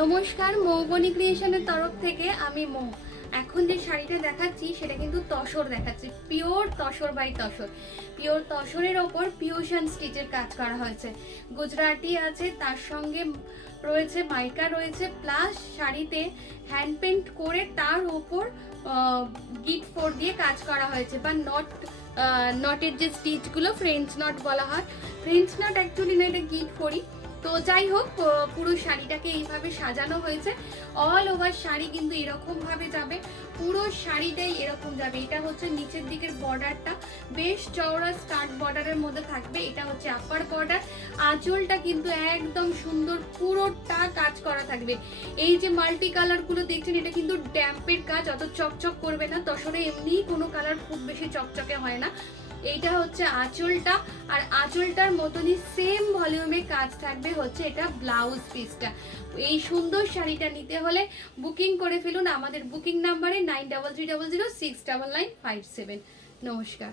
নমস্কার, মৌবনী ক্রিয়েশনের তরফ থেকে আমি মৌ। এখন যে শাড়িটা দেখাচ্ছি সেটা কিন্তু তসর দেখাচ্ছি, pure tussar by tussar. Pure তসরের ওপর ফিউশন স্টিচের কাজ করা হয়েছে, গুজরাটি আছে, তার সঙ্গে রয়েছে মাইকা রয়েছে, প্লাস শাড়িতে হ্যান্ড পেন্ট করে তার ওপর গিট ফোর দিয়ে কাজ করা হয়েছে, বা নটের যে স্টিচগুলো ফ্রেঞ্চ নট বলা হয়। ফ্রেঞ্চ নট অ্যাকচুয়ালি না, এটা গিট ফোরই। তো যাই হোক, পুরো শাড়িটাকে এইভাবে সাজানো হয়েছে। অল ওভার শাড়ি কিন্তু এরকম ভাবে যাবে, পুরো শাড়িটাই এরকম যাবে। এটা হচ্ছে নিচের দিকের বর্ডারটা বেশ চওড়া স্কার্ট বর্ডারের মধ্যে থাকবে, এটা হচ্ছে আপার বর্ডার। আঁচলটা কিন্তু একদম সুন্দর, পুরোটা কাজ করা থাকবে। এই যে মাল্টি কালারগুলো দেখছেন, এটা কিন্তু ড্যাম্পের কাজ, অত চকচক করবে না। তসরে এমনিই কোনো কালার খুব বেশি চকচকে হয় না। এইটা হচ্ছে আঁচলটা, আর আঁচলটার মতনই সেম ভলিউমে কাজ থাকবে হচ্ছে এটা ব্লাউজ পিসটা। এই সুন্দর শাড়িটা নিতে হলে বুকিং করে ফেলুন আমাদের বুকিং নাম্বারে 9300069957। নমস্কার।